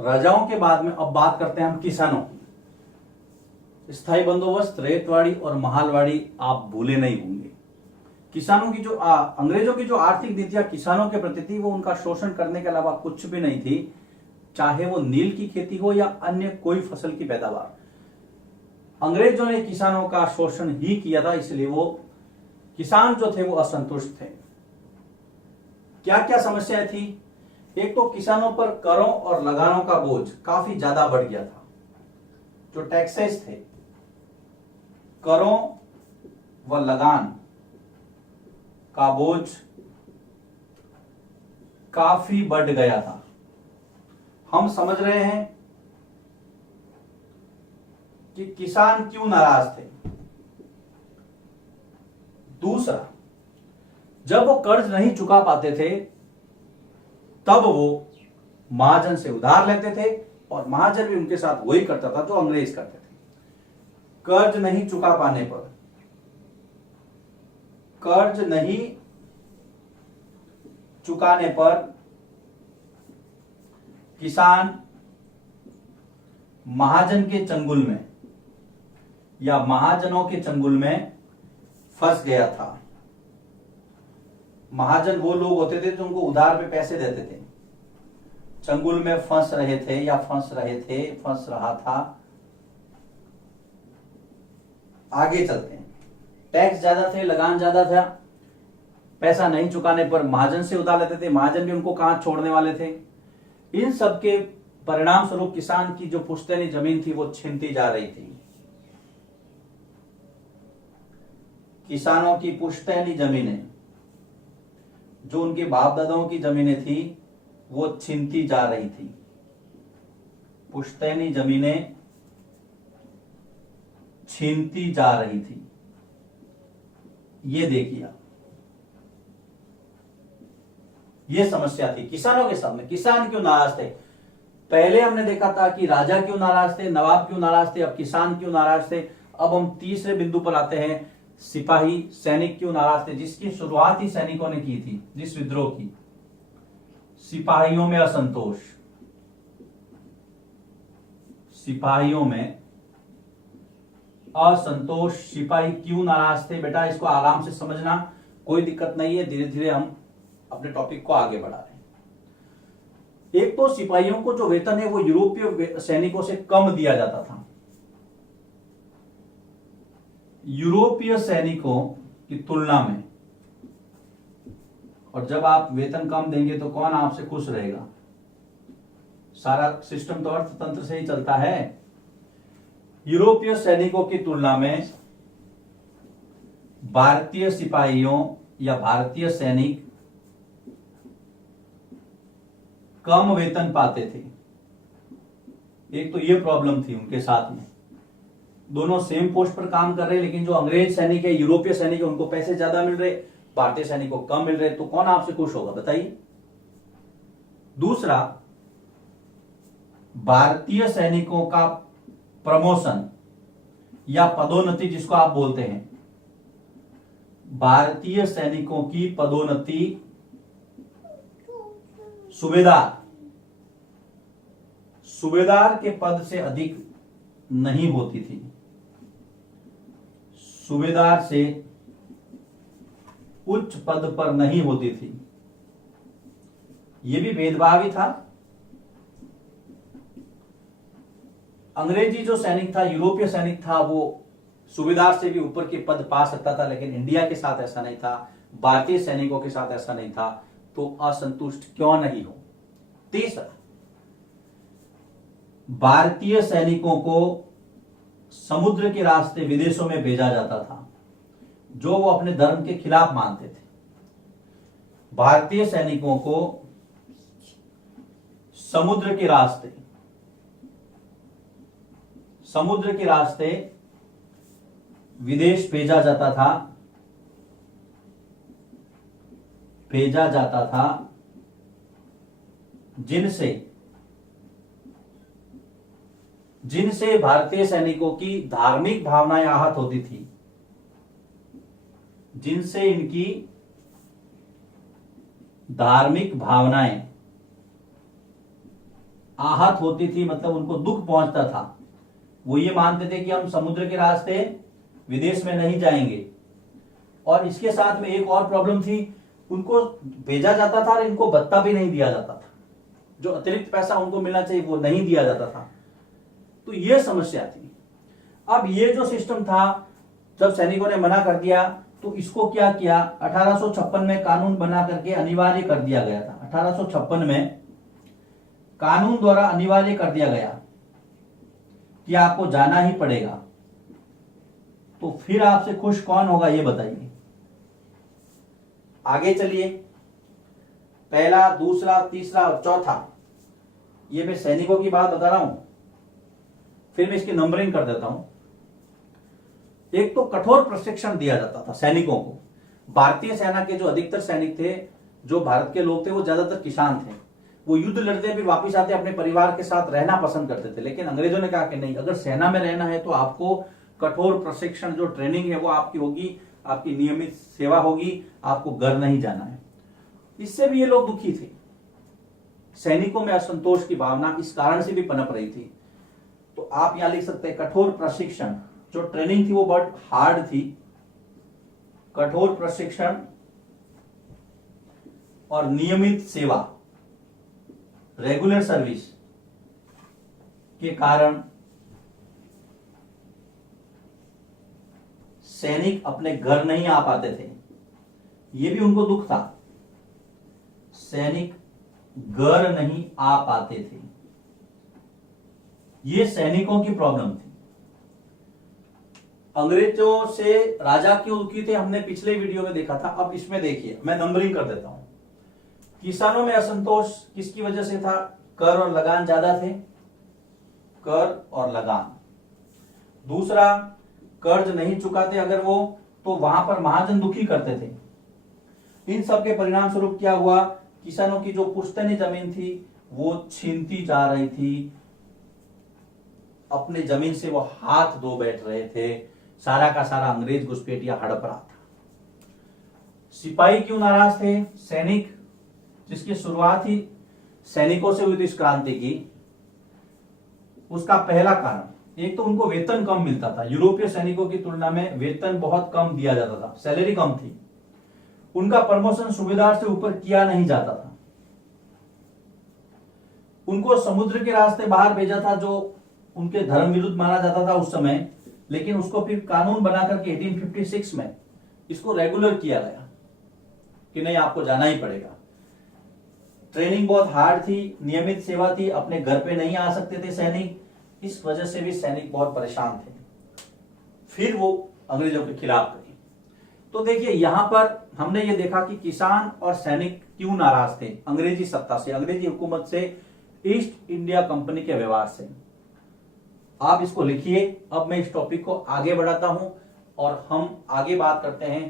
राजाओं के बाद में अब बात करते हैं हम किसानों की। स्थायी बंदोबस्त, रेतवाड़ी और महालवाड़ी आप भूले नहीं होंगे। किसानों की जो अंग्रेजों की जो आर्थिक नीतियां किसानों के प्रति थी वो उनका शोषण करने के अलावा कुछ भी नहीं थी, चाहे वो नील की खेती हो या अन्य कोई फसल की पैदावार। अंग्रेजों ने किसानों का शोषण ही किया था, इसलिए वो किसान जो थे वो असंतुष्ट थे। क्या क्या समस्याएं थी? एक तो किसानों पर करों और लगानों का बोझ काफी ज्यादा बढ़ गया था। जो टैक्सेस थे, करों व लगान का बोझ काफी बढ़ गया था। हम समझ रहे हैं कि किसान क्यों नाराज थे। दूसरा, जब वो कर्ज नहीं चुका पाते थे तब वो महाजन से उधार लेते थे और महाजन भी उनके साथ वही करता था जो अंग्रेज करते थे। कर्ज नहीं चुका पाने पर, कर्ज नहीं चुकाने पर किसान महाजन के चंगुल में या महाजनों के चंगुल में फंस गया था। महाजन वो लोग होते थे जो उनको उधार पे पैसे देते थे। चंगुल में फंस रहे थे या फंस रहा था। आगे चलते हैं। टैक्स ज्यादा थे, लगान ज्यादा था, पैसा नहीं चुकाने पर महाजन से उधार लेते थे, महाजन भी उनको कहां छोड़ने वाले थे। इन सब के परिणाम स्वरूप किसान की जो पुश्तैनी जमीन थी वो छीनती जा रही थी। किसानों की पुश्तैनी जमीनें, जो उनके बाप दादाओं की जमीनें थी, वो छीनती जा रही थी। पुश्तैनी जमीनें छीनती जा रही थी। ये देखिए, ये समस्या थी किसानों के सामने। किसान क्यों नाराज थे? पहले हमने देखा था कि राजा क्यों नाराज थे, नवाब क्यों नाराज थे, अब किसान क्यों नाराज थे। अब हम तीसरे बिंदु पर आते हैं, सिपाही सैनिक क्यों नाराज थे, जिसकी शुरुआत ही सैनिकों ने की थी, जिस विद्रोह की। सिपाहियों में असंतोष, सिपाहियों में असंतोष। सिपाही क्यों नाराज थे? बेटा इसको आराम से समझना, कोई दिक्कत नहीं है, धीरे धीरे हम अपने टॉपिक को आगे बढ़ा रहे हैं। एक तो सिपाहियों को जो वेतन है वो यूरोपीय सैनिकों से कम दिया जाता था। यूरोपीय सैनिकों की तुलना में। और जब आप वेतन कम देंगे तो कौन आपसे खुश रहेगा? सारा सिस्टम तो अर्थतंत्र से ही चलता है। यूरोपीय सैनिकों की तुलना में भारतीय सिपाहियों या भारतीय सैनिक कम वेतन पाते थे। एक तो ये प्रॉब्लम थी उनके साथ में। दोनों सेम पोस्ट पर काम कर रहे, लेकिन जो अंग्रेज सैनिक है, यूरोपीय सैनिक है, उनको पैसे ज्यादा मिल रहे, भारतीय सैनिक को कम मिल रहे। तो कौन आपसे खुश होगा बताइए? दूसरा, भारतीय सैनिकों का प्रमोशन या पदोन्नति, जिसको आप बोलते हैं, भारतीय सैनिकों की पदोन्नति सूबेदार के पद से अधिक नहीं होती थी। सूबेदार से उच्च पद पर नहीं होती थी। यह भी भेदभाव ही था। अंग्रेजी जो सैनिक था, यूरोपीय सैनिक था, वो सूबेदार से भी ऊपर के पद पा सकता था, लेकिन इंडिया के साथ ऐसा नहीं था, भारतीय सैनिकों के साथ ऐसा नहीं था। तो असंतुष्ट क्यों नहीं हो? तीसरा, भारतीय सैनिकों को समुद्र के रास्ते विदेशों में भेजा जाता था, जो वो अपने धर्म के खिलाफ मानते थे। भारतीय सैनिकों को समुद्र के रास्ते विदेश भेजा जाता था, जिनसे भारतीय सैनिकों की धार्मिक भावनाएं आहत होती थी, जिनसे इनकी धार्मिक भावनाएं आहत होती थी, मतलब उनको दुख पहुंचता था। वो ये मानते थे कि हम समुद्र के रास्ते विदेश में नहीं जाएंगे। और इसके साथ में एक और प्रॉब्लम थी, उनको भेजा जाता था और इनको भत्ता भी नहीं दिया जाता था, जो अतिरिक्त पैसा उनको मिलना चाहिए वो नहीं दिया जाता था। तो ये समस्या थी। अब ये जो सिस्टम था, जब सैनिकों ने मना कर दिया तो इसको क्या किया, 1856 में कानून बना करके अनिवार्य कर दिया गया था। 1856 में कानून द्वारा अनिवार्य कर दिया गया कि आपको जाना ही पड़ेगा। तो फिर आपसे खुश कौन होगा ये बताइए। आगे चलिए, पहला, दूसरा, तीसरा और चौथा, ये मैं सैनिकों की बात बता रहा हूं, फिर मैं इसकी नंबरिंग कर देता हूं। एक तो कठोर प्रशिक्षण दिया जाता था सैनिकों को। भारतीय सेना के जो अधिकतर सैनिक थे, जो भारत के लोग थे, वो ज्यादातर किसान थे। वो युद्ध लड़ते फिर वापस आते अपने परिवार के साथ रहना पसंद करते थे। लेकिन अंग्रेजों ने कहा कि नहीं, अगर सेना में रहना है तो आपको कठोर प्रशिक्षण, जो ट्रेनिंग है वो आपकी होगी, आपकी नियमित सेवा होगी, आपको घर नहीं जाना है। इससे भी ये लोग दुखी थे। सैनिकों में असंतोष की भावना इस कारण से भी पनप रही थी। तो आप यहां लिख सकते हैं कठोर प्रशिक्षण, जो ट्रेनिंग थी वो बहुत हार्ड थी। कठोर प्रशिक्षण और नियमित सेवा, रेगुलर सर्विस के कारण सैनिक अपने घर नहीं आ पाते थे। ये भी उनको दुख था, सैनिक घर नहीं आ पाते थे। ये सैनिकों की प्रॉब्लम थी। अंग्रेजों से राजा क्यों दुखी थे हमने पिछले वीडियो में देखा था। अब इसमें देखिए, मैं नंबरिंग कर देता हूं। किसानों में असंतोष किसकी वजह से था, कर और लगान ज्यादा थे, कर और लगान। दूसरा, कर्ज नहीं चुकाते अगर वो, तो वहां पर महाजन दुखी करते थे। इन सब के परिणाम स्वरूप क्या हुआ, किसानों की जो पुश्तैनी जमीन थी वो छीनती जा रही थी। अपनी जमीन से वो हाथ धो बैठ रहे थे। सारा का सारा अंग्रेज घुसपैठिया हड़प रहा था। सिपाही क्यों नाराज थे, सैनिक, जिसकी शुरुआत ही सैनिकों से हुई थी इस क्रांति की, उसका पहला कारण, एक तो उनको वेतन कम मिलता था। यूरोपीय सैनिकों की तुलना में वेतन बहुत कम दिया जाता था, सैलरी कम थी। उनका प्रमोशन सूबेदार से ऊपर किया नहीं जाता था। उनको समुद्र के रास्ते बाहर भेजा था, जो उनके धर्म विरुद्ध माना जाता था उस समय। लेकिन उसको फिर कानून बनाकर के 1856 में इसको रेगुलर किया गया कि नहीं, आपको जाना ही पड़ेगा। ट्रेनिंग बहुत हार्ड थी, नियमित सेवा थी, अपने घर पे नहीं आ सकते थे सैनिक। इस वजह से भी सैनिक बहुत परेशान थे। फिर वो अंग्रेजों के खिलाफ गए। तो देखिए, यहां पर हमने ये देखा कि किसान और सैनिक क्यों नाराज थे अंग्रेजी सत्ता से, अंग्रेजी हुकूमत से, ईस्ट इंडिया कंपनी के व्यवहार से। आप इसको लिखिए। अब मैं इस टॉपिक को आगे बढ़ाता हूं और हम आगे बात करते हैं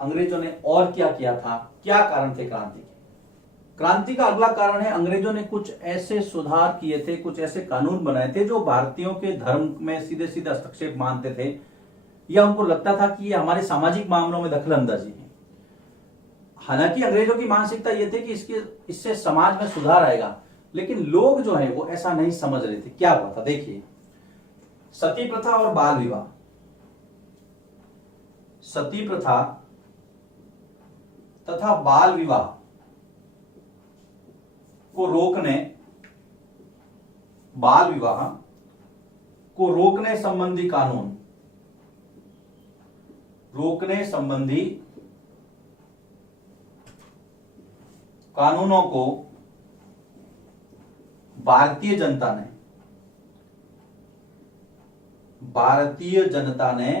अंग्रेजों ने और क्या किया था, क्या कारण थे क्रांति के। क्रांति का अगला कारण है, अंग्रेजों ने कुछ ऐसे सुधार किए थे, कुछ ऐसे कानून बनाए थे जो भारतीयों के धर्म में सीधे सीधे हस्तक्षेप मानते थे, या उनको लगता था कि ये हमारे सामाजिक मामलों में दखल अंदाजी है। हालांकि अंग्रेजों की मानसिकता ये थी कि इससे समाज में सुधार आएगा, लेकिन लोग जो है वो ऐसा नहीं समझ रहे थे। क्या हुआ था देखिए, सती प्रथा और बाल विवाह। सती प्रथा तथा बाल विवाह को रोकने, बाल विवाह को रोकने संबंधी कानून, रोकने संबंधी कानूनों को भारतीय जनता ने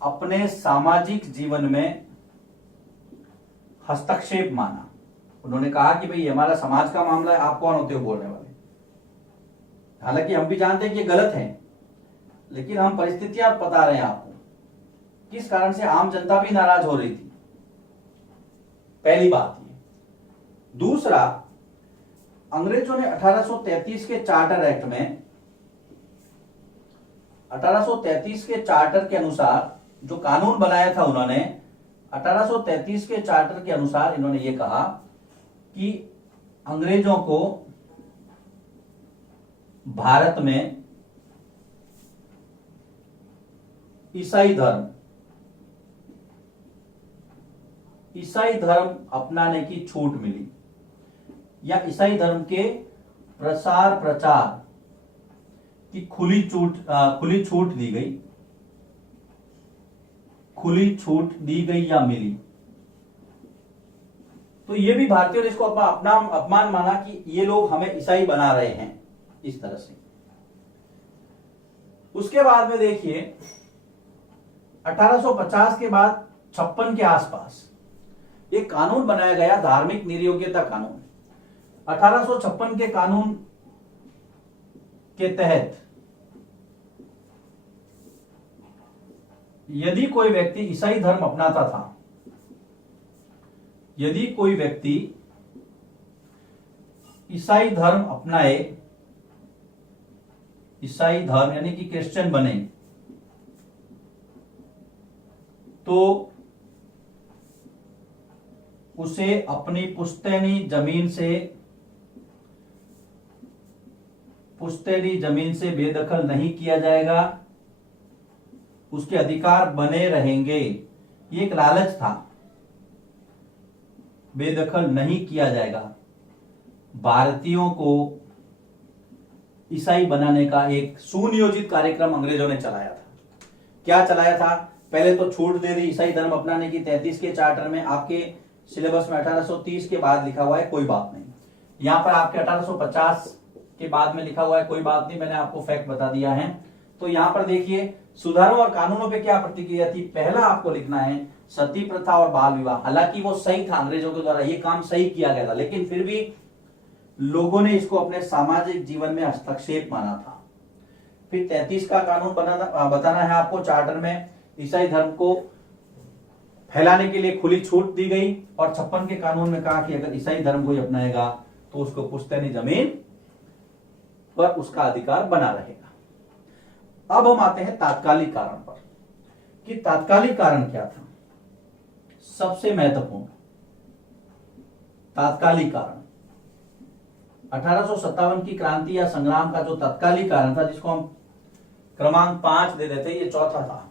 अपने सामाजिक जीवन में हस्तक्षेप माना। उन्होंने कहा कि भाई हमारा समाज का मामला है, आप कौन होते हो बोलने वाले। हालांकि हम भी जानते हैं कि ये गलत है, लेकिन हम परिस्थितियां बता रहे हैं आपको, किस कारण से आम जनता भी नाराज हो रही थी। पहली बात ये। दूसरा, अंग्रेजों ने 1833 के चार्टर एक्ट में, 1833 के चार्टर के अनुसार जो कानून बनाया था उन्होंने, 1833 के चार्टर के अनुसार इन्होंने ये कहा कि अंग्रेजों को भारत में ईसाई धर्म अपनाने की छूट मिली, या ईसाई धर्म के प्रसार प्रचार की खुली छूट दी गई या मिली। तो ये भी भारतीयों ने इसको अपना अपमान माना कि ये लोग हमें ईसाई बना रहे हैं, इस तरह से। उसके बाद में देखिए 1850 के बाद 56 के आसपास एक कानून बनाया गया, धार्मिक निर्योग्यता कानून। 1856 के कानून के तहत यदि कोई व्यक्ति ईसाई धर्म अपनाता था, यदि कोई व्यक्ति ईसाई धर्म अपनाए, ईसाई धर्म यानी कि क्रिश्चियन बने, तो उसे अपनी पुश्तैनी जमीन से बेदखल नहीं किया जाएगा, उसके अधिकार बने रहेंगे। ये एक लालच था, बेदखल नहीं किया जाएगा। भारतीयों को ईसाई बनाने का एक सुनियोजित कार्यक्रम अंग्रेजों ने चलाया था। क्या चलाया था? पहले तो छूट दे दी ईसाई धर्म अपनाने की। 33 के चार्टर में आपके सिलेबस में 1830 के बाद लिखा हुआ है, कोई बात नहीं। यहां पर आपके 1850 के बाद में लिखा हुआ है, कोई बात नहीं, मैंने आपको फैक्ट बता दिया है। तो यहां पर देखिए सुधारों और कानूनों पे क्या प्रतिक्रिया थी। पहला आपको लिखना है सती प्रथा और बाल विवाह। हालांकि वो सही था, अंग्रेजों के द्वारा ये काम सही किया गया था, लेकिन फिर भी लोगों ने इसको अपने सामाजिक जीवन में हस्तक्षेप माना था। फिर 33 का कानून बताना है आपको चार्टर में, ईसाई धर्म को फैलाने के लिए खुली छूट दी गई। और 56 के कानून में कहा कि अगर ईसाई धर्म कोई अपनाएगा तो उसको पुश्तैनी जमीन पर उसका अधिकार बना रहेगा। अब हम आते हैं तात्कालिक कारण पर, कि तात्कालिक कारण क्या था। सबसे महत्वपूर्ण तात्कालिक कारण 1857 की क्रांति या संग्राम का जो तात्कालिक कारण था, जिसको हम क्रमांक 5 दे देते, ये चौथा था।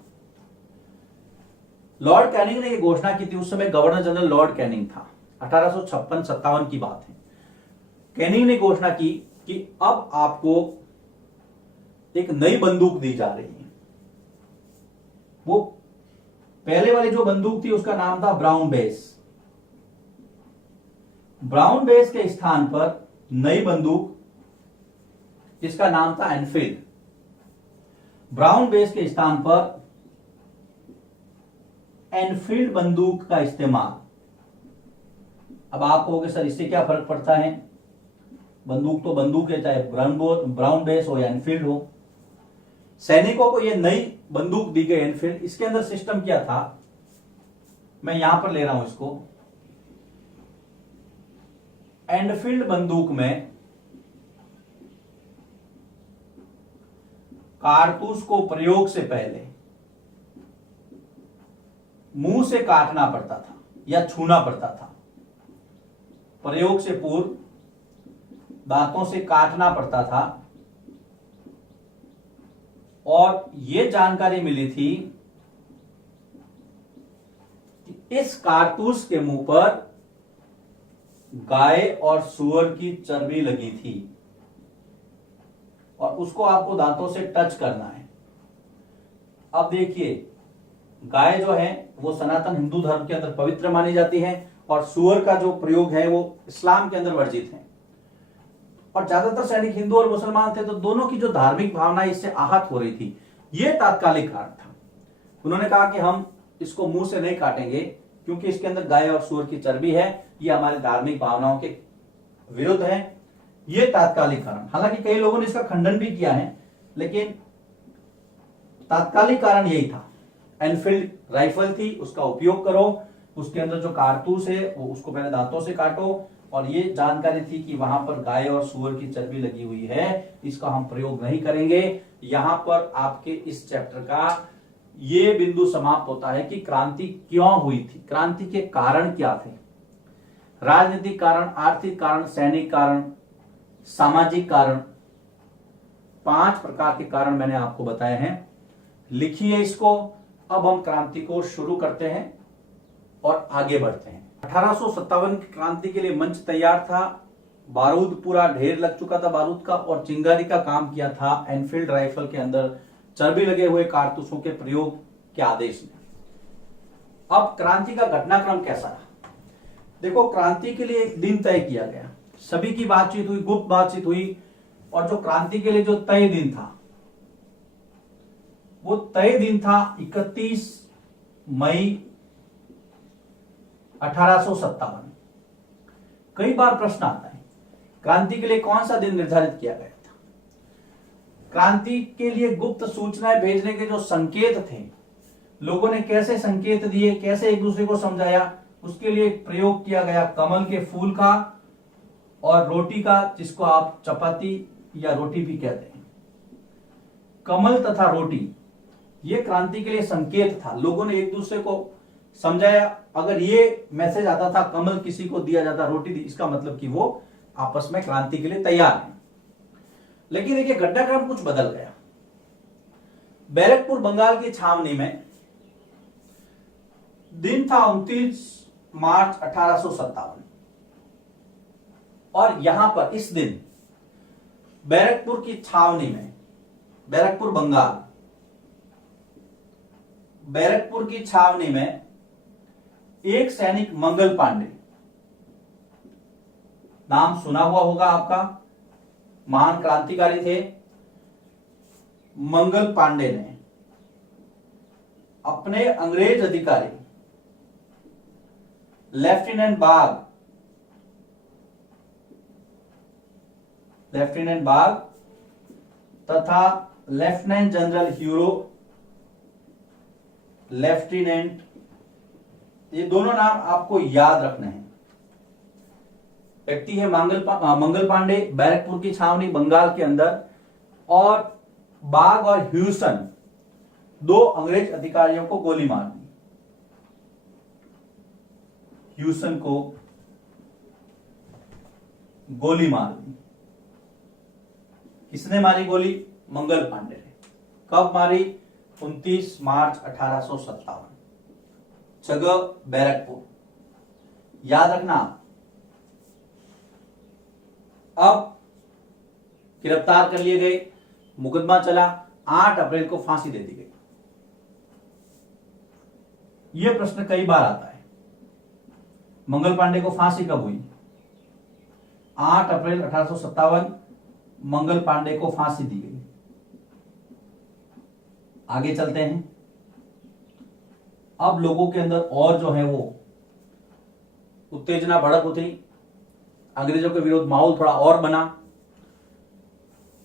लॉर्ड कैनिंग ने ये घोषणा की थी, उस समय गवर्नर जनरल लॉर्ड कैनिंग था। 1856-57 की बात है। कैनिंग ने घोषणा की कि अब आपको एक नई बंदूक दी जा रही है। वो पहले वाली जो बंदूक थी उसका नाम था ब्राउन बेस। ब्राउन बेस के स्थान पर नई बंदूक, जिसका नाम था एनफील्ड। ब्राउन बेस के स्थान पर एनफील्ड बंदूक का इस्तेमाल। अब आप कहोगे सर इससे क्या फर्क पड़ता है, बंदूक तो बंदूक है, चाहे ब्राउन बेस हो या एनफील्ड हो। सैनिकों को यह नई बंदूक दी गई एनफील्ड। इसके अंदर सिस्टम क्या था, मैं यहां पर ले रहा हूं इसको। एनफील्ड बंदूक में कारतूस को प्रयोग से पहले मुंह से काटना पड़ता था या छूना पड़ता था। प्रयोग से पूर्व दांतों से काटना पड़ता था। और यह जानकारी मिली थी कि इस कारतूस के मुंह पर गाय और सूअर की चर्बी लगी थी और उसको आपको दांतों से टच करना है। अब देखिए, गाय जो है वो सनातन हिंदू धर्म के अंदर पवित्र मानी जाती है और सूअर का जो प्रयोग है वो इस्लाम के अंदर वर्जित है। और ज्यादातर सैनिक हिंदू और मुसलमान थे, तो दोनों की जो धार्मिक भावना इससे आहत हो रही थी। यह तात्कालिक कारण था। उन्होंने कहा कि हम इसको मुंह से नहीं काटेंगे क्योंकि इसके अंदर गाय और सूअर की चर्बी है, ये हमारे धार्मिक भावनाओं के विरुद्ध है। यह तात्कालिक कारण। हालांकि कई लोगों ने इसका खंडन भी किया है, लेकिन तात्कालिक कारण यही था। एनफील्ड राइफल थी, उसका उपयोग करो, उसके अंदर जो कारतूस है वो उसको पहले दांतों से काटो। और ये जानकारी थी कि वहां पर गाय और सूअर की चर्बी लगी हुई है, इसका हम प्रयोग नहीं करेंगे। यहां पर आपके इस चैप्टर का ये बिंदु समाप्त होता है कि क्रांति क्यों हुई थी, क्रांति के कारण क्या थे। राजनीतिक कारण, आर्थिक कारण, सैनिक कारण, सामाजिक कारण, 5 प्रकार के कारण मैंने आपको बताए हैं। लिखिए इसको। अब हम क्रांति को शुरू करते हैं और आगे बढ़ते हैं। 1857 की क्रांति के लिए मंच तैयार था। बारूद पूरा ढेर लग चुका था बारूद का, और चिंगारी का काम किया था एनफील्ड राइफल के अंदर चर्बी लगे हुए कारतूसों के प्रयोग के आदेश ने। अब क्रांति का घटनाक्रम कैसा रहा? देखो, क्रांति के लिए एक दिन तय किया गया, सभी की बातचीत हुई, गुप्त बातचीत हुई, और जो क्रांति के लिए जो तय दिन था वो तय दिन था 31 मई 1857। कई बार प्रश्न आता है, क्रांति के लिए कौन सा दिन निर्धारित किया गया था? क्रांति के लिए गुप्त सूचनाएं भेजने के जो संकेत थे, लोगों ने कैसे संकेत दिए, कैसे एक दूसरे को समझाया, उसके लिए प्रयोग किया गया कमल के फूल का और रोटी का, जिसको आप चपाती या रोटी भी कहते हैं। कमल तथा रोटी, ये क्रांति के लिए संकेत था। लोगों ने एक दूसरे को समझाया। अगर ये मैसेज आता था कमल किसी को दिया जाता, रोटी दी, इसका मतलब कि वो आपस में क्रांति के लिए तैयार हैं। लेकिन देखिए, घटनाक्रम कुछ बदल गया। बैरकपुर बंगाल की छावनी में दिन था 29 मार्च 1857, और यहां पर इस दिन बैरकपुर की छावनी में, बैरकपुर बंगाल, बैरकपुर की छावनी में एक सैनिक मंगल पांडे, नाम सुना हुआ होगा आपका, महान क्रांतिकारी थे। मंगल पांडे ने अपने अंग्रेज अधिकारी लेफ्टिनेंट बाग तथा लेफ्टिनेंट जनरल ह्यूरो, लेफ्टिनेंट, ये दोनों नाम आपको याद रखने हैं। व्यक्ति है मंगल पांडे, बैरकपुर की छावनी बंगाल के अंदर, और बाग और ह्यूसन, 2 अंग्रेज अधिकारियों को गोली मार दी। ह्यूसन को गोली मार दी। किसने मारी गोली? मंगल पांडे ने। कब मारी? 29 मार्च 1857, जगह बैरकपुर। याद रखना। अब गिरफ्तार कर लिए गए, मुकदमा चला, 8 अप्रैल को फांसी दे दी गई। यह प्रश्न कई बार आता है, मंगल पांडे को फांसी कब हुई? 8 अप्रैल 1857 मंगल पांडे को फांसी दी गई। आगे चलते हैं। अब लोगों के अंदर और जो है वो उत्तेजना भड़क उतरी, अंग्रेजों के विरोध माहौल थोड़ा और बना।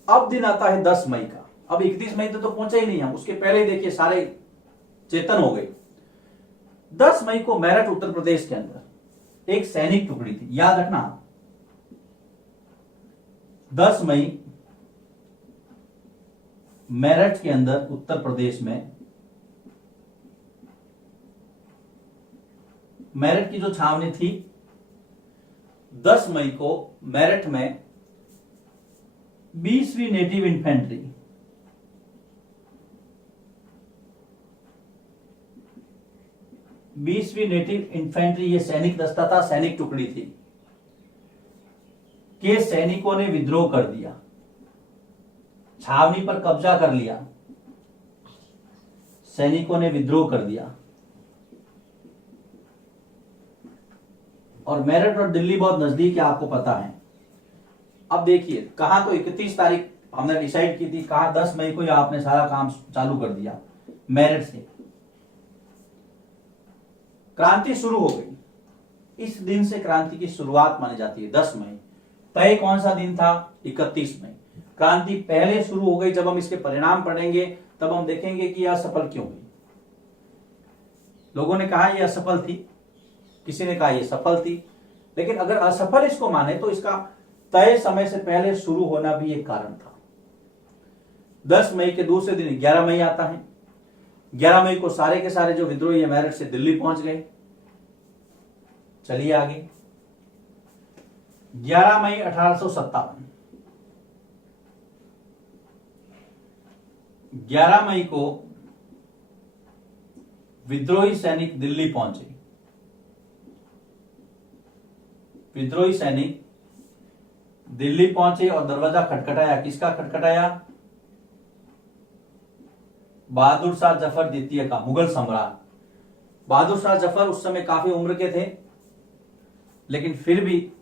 अब दिन आता है 10 मई का। अब 31 मई तो पहुंचे ही नहीं हम, उसके पहले ही देखिए सारे चेतन हो गए। 10 मई को मेरठ उत्तर प्रदेश के अंदर एक सैनिक टुकड़ी थी, याद रखना। 10 मई मेरठ के अंदर उत्तर प्रदेश में, मेरठ की जो छावनी थी, 10 मई को मेरठ में 20वीं नेटिव इन्फेंट्री, ये सैनिक दस्ता था, सैनिक टुकड़ी थी, के सैनिकों ने विद्रोह कर दिया, छावनी पर कब्जा कर लिया, सैनिकों ने विद्रोह कर दिया। और मेरठ और दिल्ली बहुत नजदीक है, आपको पता है। अब देखिए, कहां तो 31 तारीख हमने डिसाइड की थी, कहा 10 मई को या आपने सारा काम चालू कर दिया मेरठ से। क्रांति शुरू हो गई। इस दिन से क्रांति की शुरुआत मानी जाती है, 10 मई। तय कौन सा दिन था? 31 मई। क्रांति पहले शुरू हो गई। जब हम इसके परिणाम पढ़ेंगे तब हम देखेंगे कि यह असफल क्यों हुई। लोगों ने कहा यह असफल थी, किसी ने कहा यह सफल थी। लेकिन अगर असफल इसको माने तो इसका तय समय से पहले शुरू होना भी एक कारण था। 10 मई के दूसरे दिन 11 मई आता है। 11 मई को सारे के सारे जो विद्रोही मेरठ से दिल्ली पहुंच गए। चलिए आगे। 11 मई 1857, 11 मई को विद्रोही सैनिक दिल्ली पहुंचे। विद्रोही सैनिक दिल्ली पहुंचे और दरवाजा खटखटाया। किसका खटखटाया? बहादुर शाह जफर द्वितीय का, मुगल सम्राट। बहादुर शाह जफर उस समय काफी उम्र के थे, लेकिन फिर भी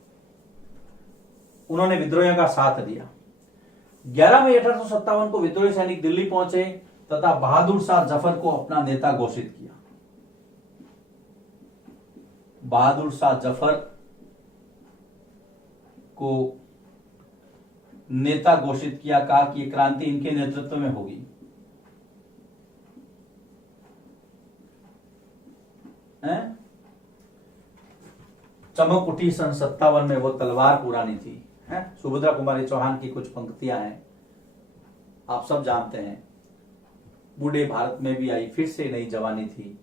उन्होंने विद्रोहियों का साथ दिया। 11 मई 1857 को विद्रोही सैनिक दिल्ली पहुंचे तथा बहादुर शाह जफर को अपना नेता घोषित किया। बहादुर शाह जफर को नेता घोषित किया, कहा कि यह क्रांति इनके नेतृत्व में होगी। चमक उठी सन 57 में वो तलवार पुरानी थी। सुभद्रा कुमारी चौहान की कुछ पंक्तियां हैं, आप सब जानते हैं। बूढ़े भारत में भी आई फिर से नई जवानी थी,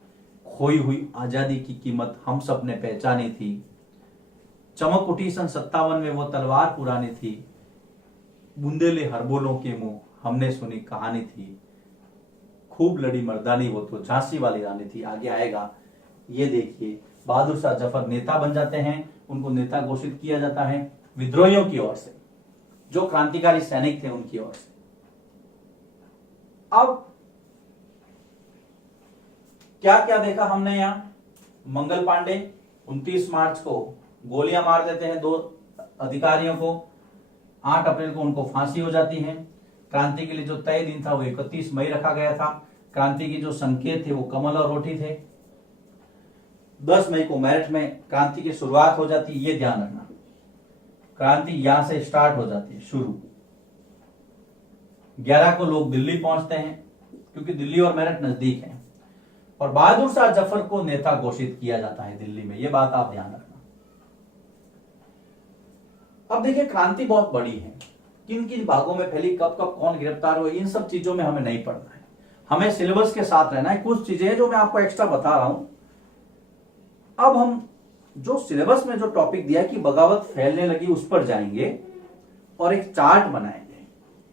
खोई हुई आजादी की कीमत हम सब ने पहचानी थी। चमक उठी सन 57 में वो तलवार पुरानी थी, बुंदेले हरबोलों के मुंह हमने सुनी कहानी थी। खूब लड़ी मर्दानी वो तो झांसी वाली रानी थी। आगे आएगा, ये देखिए। बहादुर शाह जफर नेता बन जाते हैं, उनको नेता घोषित किया जाता है विद्रोहियों की ओर से, जो क्रांतिकारी सैनिक थे उनकी ओर से। अब क्या क्या देखा हमने यहां? मंगल पांडे 29 मार्च को गोलियां मार देते हैं 2 अधिकारियों को। 8 अप्रैल को उनको फांसी हो जाती है। क्रांति के लिए जो तय दिन था वो 31 मई रखा गया था। क्रांति की जो संकेत थे वो कमल और रोटी थे। 10 मई को मेरठ में क्रांति की शुरुआत हो जाती है, ये ध्यान रखना। क्रांति यहां से स्टार्ट हो जाती है, शुरू। 11 को लोग दिल्ली पहुंचते हैं, क्योंकि दिल्ली और मेरठ नजदीक है, और बहादुर शाह जफर को नेता घोषित किया जाता है दिल्ली में। यह बात आप ध्यान रखना। अब देखिए, क्रांति बहुत बड़ी है, किन किन भागों में फैली, कब कब कौन गिरफ्तार हुए, इन सब चीजों में हमें नहीं पढ़ना है। हमें सिलेबस के साथ रहना है। कुछ चीजें हैं जो मैं आपको एक्स्ट्रा बता रहा हूं। अब हम जो सिलेबस में जो टॉपिक दिया है कि बगावत फैलने लगी, उस पर जाएंगे और एक चार्ट बनाएंगे।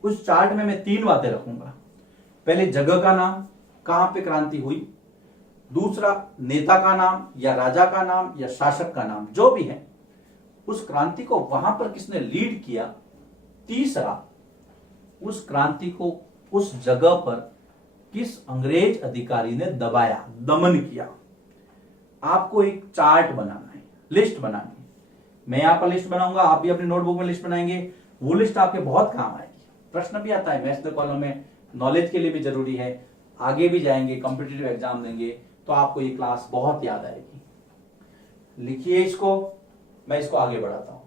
उस चार्ट में मैं 3 बातें रखूंगा। पहले जगह का नाम, कहां पे क्रांति हुई। दूसरा, नेता का नाम या राजा का नाम या शासक का नाम, जो भी है, उस क्रांति को वहां पर किसने लीड किया। तीसरा, उस क्रांति को उस जगह पर किस अंग्रेज अधिकारी ने दबाया, दमन किया। आपको एक चार्ट बनाना है, लिस्ट बनानी है। मैं यहां पर लिस्ट बनाऊंगा, आप भी अपनी नोटबुक में लिस्ट बनाएंगे। वो लिस्ट आपके बहुत काम आएगी। प्रश्न भी आता है मैथ्स कॉलम में, नॉलेज के लिए भी जरूरी है। आगे भी जाएंगे, कॉम्पिटिटिव एग्जाम देंगे, तो आपको ये क्लास बहुत याद आएगी। लिखिए इसको, मैं इसको आगे बढ़ाता हूं।